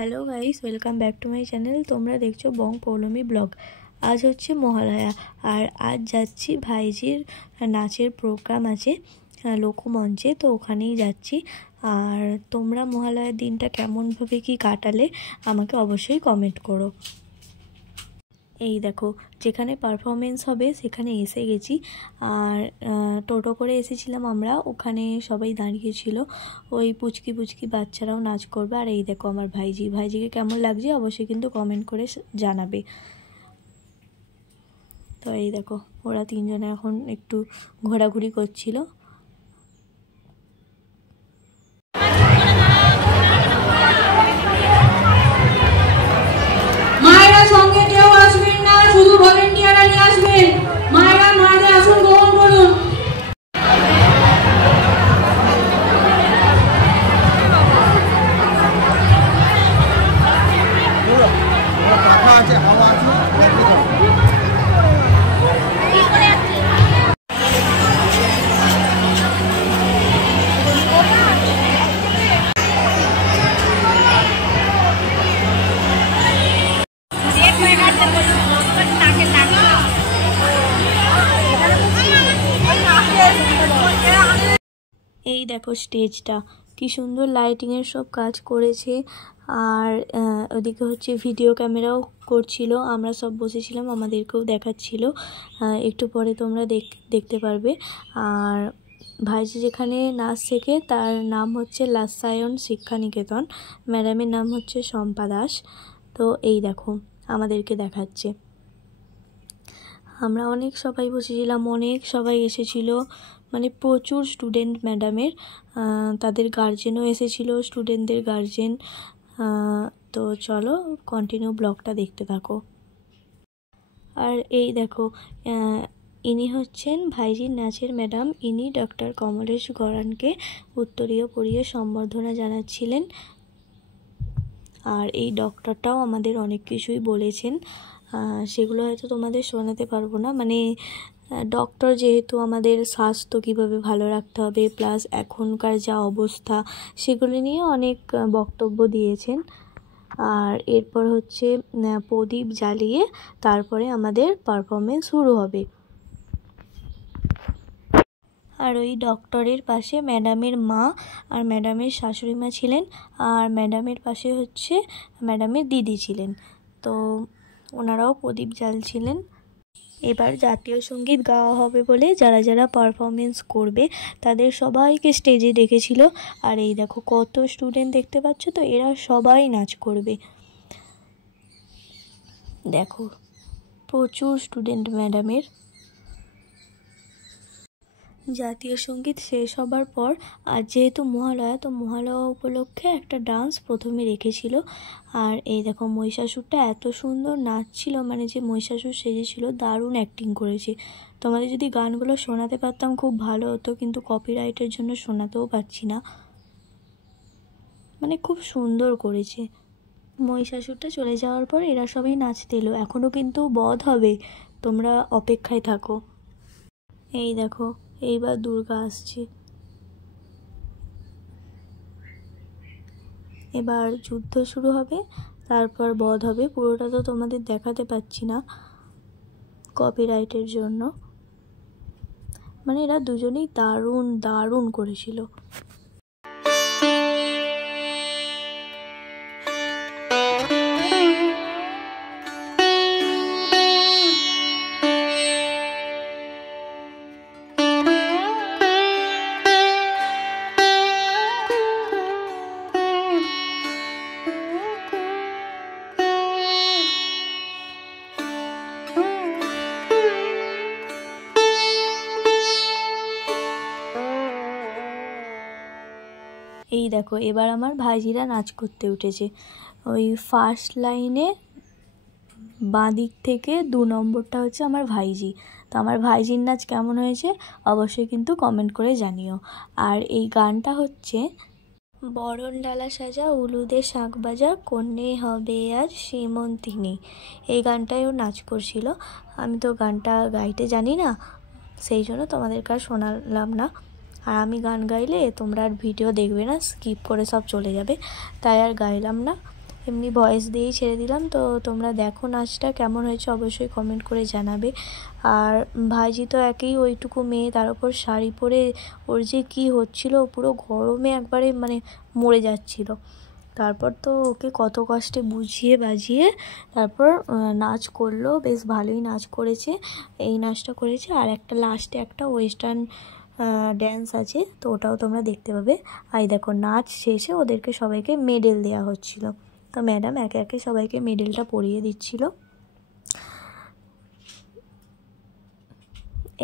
Hello guys, welcome back to my channel. তোমরা দেখছো বং Poulami blog. আজ হচ্ছে মহালয়া, আর আজ যাচ্ছি ভাইজির নাচের প্রোগ্রাম আছে লোকমঞ্চে, তো ওখানেই যাচ্ছি। আর তোমরা মহালয়ার দিনটা কেমনভাবে কি কাটালে আমাকে অবশ্যই কমেন্ট করো। এই দেখো, যেখানে পারফরমেন্স হবে সেখানে এসে গেছি। আর টোটো করে এসেছিলাম আমরা, ওখানে সবাই দাঁড়িয়েছিল, ওই পুচকি পুচকি বাচ্চারাও নাচ করবে। আর এই দেখো আমার ভাইজিকে কেমন লাগছে অবশ্যই কিন্তু কমেন্ট করে জানাবে। তো এই দেখো, ওরা তিনজনে এখন একটু ঘোরাঘুরি করছিল। শুধু ভলেন্টিয়াররা নিয়ে আসবেন। মায়েরা মায়েদের আসন গ্রহণ করুন। এই দেখো স্টেজটা কি সুন্দর লাইটিংয়ের সব কাজ করেছে। আর ওদিকে হচ্ছে ভিডিও ক্যামেরাও করছিল, আমরা সব বসেছিলাম, আমাদেরকেও দেখাচ্ছিল। একটু পরে তোমরা দেখতে পারবে। আর ভাইজি যেখানে নাচ শেখে তার নাম হচ্ছে লাসায়ন শিক্ষানিকেতন, ম্যাডামের নাম হচ্ছে শম্পা দাস। তো এই দেখো আমাদেরকে দেখাচ্ছে। আমরা অনেক সবাই বসেছিলাম, অনেক সবাই এসেছিল, মানে প্রচুর স্টুডেন্ট ম্যাডামের, তাদের গার্জেনও এসেছিল, স্টুডেন্টদের গার্জেন। তো চলো কন্টিনিউ ব্লগটা দেখতে থাকো। আর এই দেখো, ইনি হচ্ছেন ভাইজির নাচের ম্যাডাম। ইনি ডক্টর কমলেশ গড়ানকে উত্তরীয় পরিয়ে সম্বর্ধনা জানাচ্ছিলেন। আর এই ডক্টরটাও আমাদের অনেক কিছুই বলেছেন, সেগুলো হয়তো তোমাদের শোনাতে পারবো না। মানে ডক্টর যেহেতু আমাদের স্বাস্থ্য কীভাবে ভালো রাখতে হবে, প্লাস এখনকার যা অবস্থা সেগুলো নিয়ে অনেক বক্তব্য দিয়েছেন। আর এরপর হচ্ছে প্রদীপ জ্বালিয়ে তারপরে আমাদের পারফরমেন্স শুরু হবে। আর ওই ডক্টরের পাশে ম্যাডামের মা আর ম্যাডামের শাশুড়ি মা ছিলেন, আর ম্যাডামের পাশে হচ্ছে ম্যাডামের দিদি ছিলেন। তো ওনারাও প্রদীপ জ্বালছিলেন। এবার জাতীয় সঙ্গীত গাওয়া হবে বলে যারা যারা পারফরমেন্স করবে তাদের সবাইকে স্টেজে ডেকেছিল। আর এই দেখো কত স্টুডেন্ট দেখতে পাচ্ছ, তো এরা সবাই নাচ করবে। দেখো প্রচুর স্টুডেন্ট ম্যাডামের। জাতীয় সঙ্গীত শেষ হবার পর আর যেহেতু মহালয়া, তো মহালয়া উপলক্ষে একটা ডান্স প্রথমে রেখেছিল। আর এই দেখো মহিষাসুরটা এত সুন্দর নাচছিল, মানে যে মহিষাসুর সেজেছিল দারুণ অ্যাক্টিং করেছে। তোমাদের যদি গানগুলো শোনাতে পারতাম খুব ভালো হতো, কিন্তু কপিরাইটের জন্য শোনাতেও পারছি না। মানে খুব সুন্দর করেছে। মহিষাসুরটা চলে যাওয়ার পর এরা সবাই নাচতে এলো, এখনও কিন্তু বধ হবে, তোমরা অপেক্ষায় থাকো। এই দেখো এইবার দুর্গা আসছে, এবার যুদ্ধ শুরু হবে, তারপর বধ হবে। পুরোটা তো তোমাদের দেখাতে পাচ্ছি না কপিরাইটের জন্য। মানে এরা দুজনেই দারুণ দারুণ করেছিল। এই দেখো এবার আমার ভাইজিরা নাচ করতে উঠেছে। ওই ফার্স্ট লাইনে বাঁ দিক থেকে 2 নম্বরটা হচ্ছে আমার ভাইজি। তো আমার ভাইজির নাচ কেমন হয়েছে অবশ্যই কিন্তু কমেন্ট করে জানিও। আর এই গানটা হচ্ছে বরণ ডালা সাজা উলুদে শাঁখ বাজা কন্যে হবে আজ শ্রীমন্তিনী। এই গানটাই ও নাচ করছিল। আমি তো গানটা গাইতে জানি না, সেই জন্য তোমাদের কাছে শোনালাম না। আর আমি গান গাইলে তোমরা আর ভিডিও দেখবে না, স্কিপ করে সব চলে যাবে, তাই আর গাইলাম না। এমনি ভয়েস দিয়েই ছেড়ে দিলাম। তো তোমরা দেখো নাচটা কেমন হয়েছে অবশ্যই কমেন্ট করে জানাবে। আর ভাইজি তো একেই ওইটুকু মেয়ে, তার উপর শাড়ি পরে ওর যে কী হচ্ছিল, পুরো গরমে একবারে মানে মরে যাচ্ছিল। তারপর তো ওকে কত কষ্টে বুঝিয়ে বাজিয়ে তারপর নাচ করলো, বেশ ভালোই নাচ করেছে। এই নাচটা করেছে, আর একটা লাস্টে একটা ওয়েস্টার্ন ড্যান্স আছে, তো ওটাও তোমরা দেখতে পাবে। আর দেখো নাচ শেষে ওদেরকে সবাইকে মেডেল দেওয়া হচ্ছিল, তো ম্যাডাম একে একে সবাইকে মেডেলটা পরিয়ে দিচ্ছিল।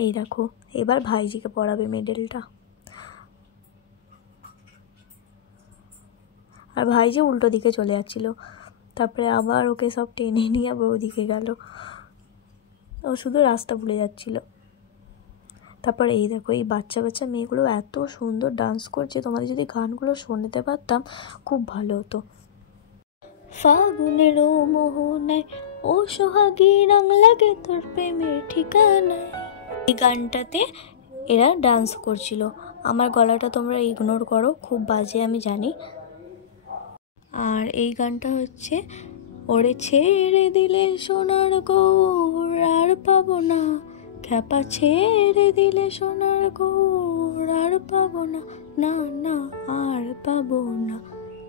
এই দেখো এবার ভাইজিকে পরাবে মেডেলটা। আর ভাইজি উল্টো দিকে চলে যাচ্ছিলো, তারপরে আবার ওকে সব টেনে নিয়ে আবার ওদিকে গেল, ও শুধু রাস্তা ভুলে যাচ্ছিল। তারপর এই দেখো এই বাচ্চা বাচ্চা মেয়েগুলো এত সুন্দর ডান্স করছে, তোমাদের যদি গানগুলো শুনতে পারতাম খুব ভালো হতো। ফাগুনের মোহনায় ও সোহাগী রং লাগে তোর প্রেমের ঠিকানায়, এই গানটাতে এরা ডান্স করছিল। আমার গলাটা তোমরা ইগনোর করো, খুব বাজে আমি জানি। আর এই গানটা হচ্ছে ওরে ছেড়ে দিলে সোনার গৌর আর পাবো না, খ্যাপা ছেড়ে দিলে সোনার গৌর আর পাবো না, না না আর পাবো না,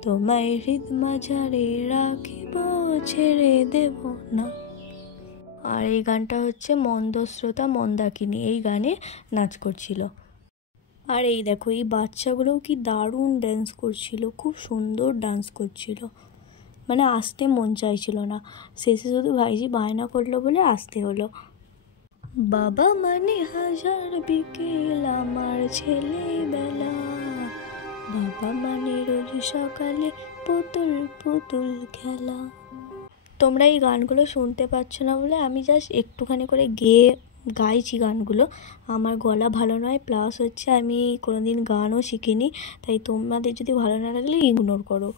তোমায় হৃদ মাঝারে রাখিব ছেড়ে দেব না। আর এই গানটা হচ্ছে মন্দস্রোতা মন্দাকিনী, এই গানে নাচ করছিল। আর এই দেখো এই বাচ্চাগুলোও কি দারুণ ডান্স করছিল, খুব সুন্দর ডান্স করছিল, মানে আসতে মন চাইছিল না, শেষে শুধু ভাইজি বায়না করলো বলে আসতে হলো। বাবা মানে হাজার বিকেল আমার ছেলেবেলা, বাবা মানে রোজ সকালে পুতুল পুতুল খেলা। তোমরা এই গানগুলো শুনতে পাচ্ছ না বলে আমি জাস্ট একটুখানি করে গাইছি গানগুলো। আমার গলা ভালো নয়, প্লাস হচ্ছে আমি কোনোদিন গানও শিখিনি, তাই তোমাদের যদি ভালো না লাগলে ইগনোর করো।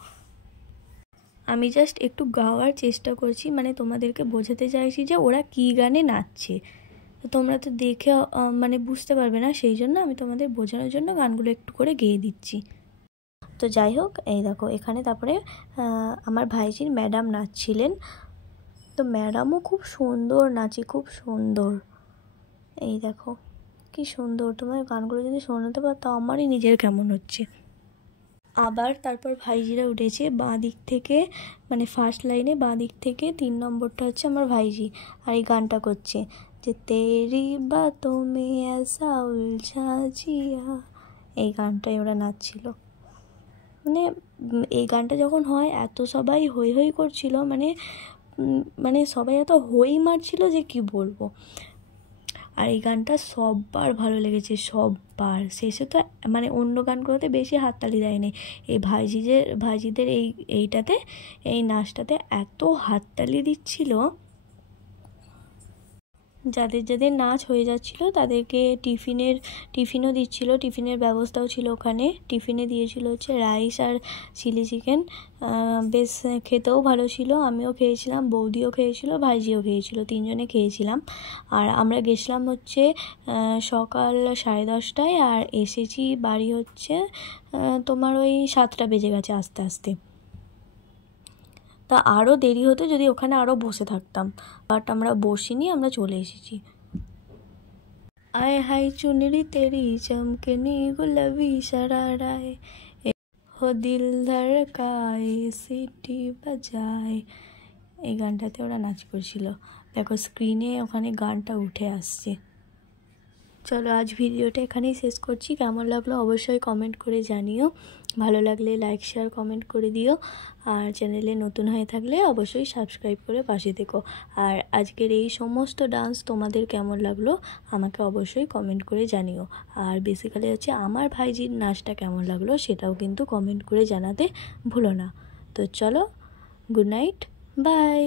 আমি জাস্ট একটু গাওয়ার চেষ্টা করছি, মানে তোমাদেরকে বোঝাতে চাইছি যে ওরা কী গানে নাচছে, তো তোমরা তো দেখে মানে বুঝতে পারবে না, সেই জন্য আমি তোমাদের বোঝানোর জন্য গানগুলো একটু করে গেয়ে দিচ্ছি। তো যাই হোক এই দেখো এখানে তারপরে আমার ভাইজির ম্যাডাম নাচছিলেন, তো ম্যাডামও খুব সুন্দর নাচে, খুব সুন্দর। এই দেখো কি সুন্দর, তোমার গানগুলো যদি শোনাতে পারতাম আমারই নিজের কেমন হচ্ছে। আবার তারপর ভাইজিরা উঠেছে বাঁ দিক থেকে, মানে ফার্স্ট লাইনে বাঁ দিক থেকে 3 নম্বরটা হচ্ছে আমার ভাইজি, আর এই গানটা করছে যে তেরি বাতোঁ মে ऐसा उलझा जिया, এই গানটাই ওরা নাচছিল। মানে এই গানটা যখন হয় এত সবাই হই হই করছিল, মানে সবাই এত হই মারছিল যে কি বলবো। আর এই গানটা সববার ভালো লেগেছে, সববার। শেষে তো মানে অন্য গানগুলোতে বেশি হাততালি দেয়নি, এই ভাইজিদের এইটাতে এই নাচটাতে এত হাততালি দিচ্ছিল। যাদের যাদের নাচ হয়ে যাচ্ছিলো তাদেরকে টিফিনও দিচ্ছিলো, টিফিনের ব্যবস্থাও ছিল ওখানে। টিফিনে দিয়েছিল হচ্ছে রাইস আর চিলি চিকেন, বেশ খেতেও ভালো ছিল। আমিও খেয়েছিলাম, বৌদিও খেয়েছিল, ভাইজিও খেয়েছিল, 3 জনে খেয়েছিলাম। আর আমরা গেছিলাম হচ্ছে সকাল 10:30টায়, আর এসেছি বাড়ি হচ্ছে তোমার ওই 7টা বেজে গেছে আস্তে আস্তে। তা আরও দেরি হতো যদি ওখানে আরও বসে থাকতাম, বাট আমরা বসিনি, আমরা চলে এসেছি। আয় হাই চুনরি তেরি চমকনি গুলাবি শরারায়, হো দিল ধড়কায় সিটি বাজায়, এই গানটাতে ওরা নাচ করছিল। দেখো স্ক্রিনে ওখানে গানটা উঠে আসছে। চলো আজ ভিডিওটা এখানেই শেষ করছি। কেমন লাগলো অবশ্যই কমেন্ট করে জানিও, ভালো লাগলে লাইক শেয়ার কমেন্ট করে দিও, আর চ্যানেলে নতুন হয়ে থাকলে অবশ্যই সাবস্ক্রাইব করে পাশে থেকো। আর আজকের এই সমস্ত ডান্স তোমাদের কেমন লাগলো আমাকে অবশ্যই কমেন্ট করে জানিও। আর বেসিক্যালি হচ্ছে আমার ভাইজির নাচটা কেমন লাগলো সেটাও কিন্তু কমেন্ট করে জানাতে ভুলো না। তো চলো, গুড নাইট, বাই।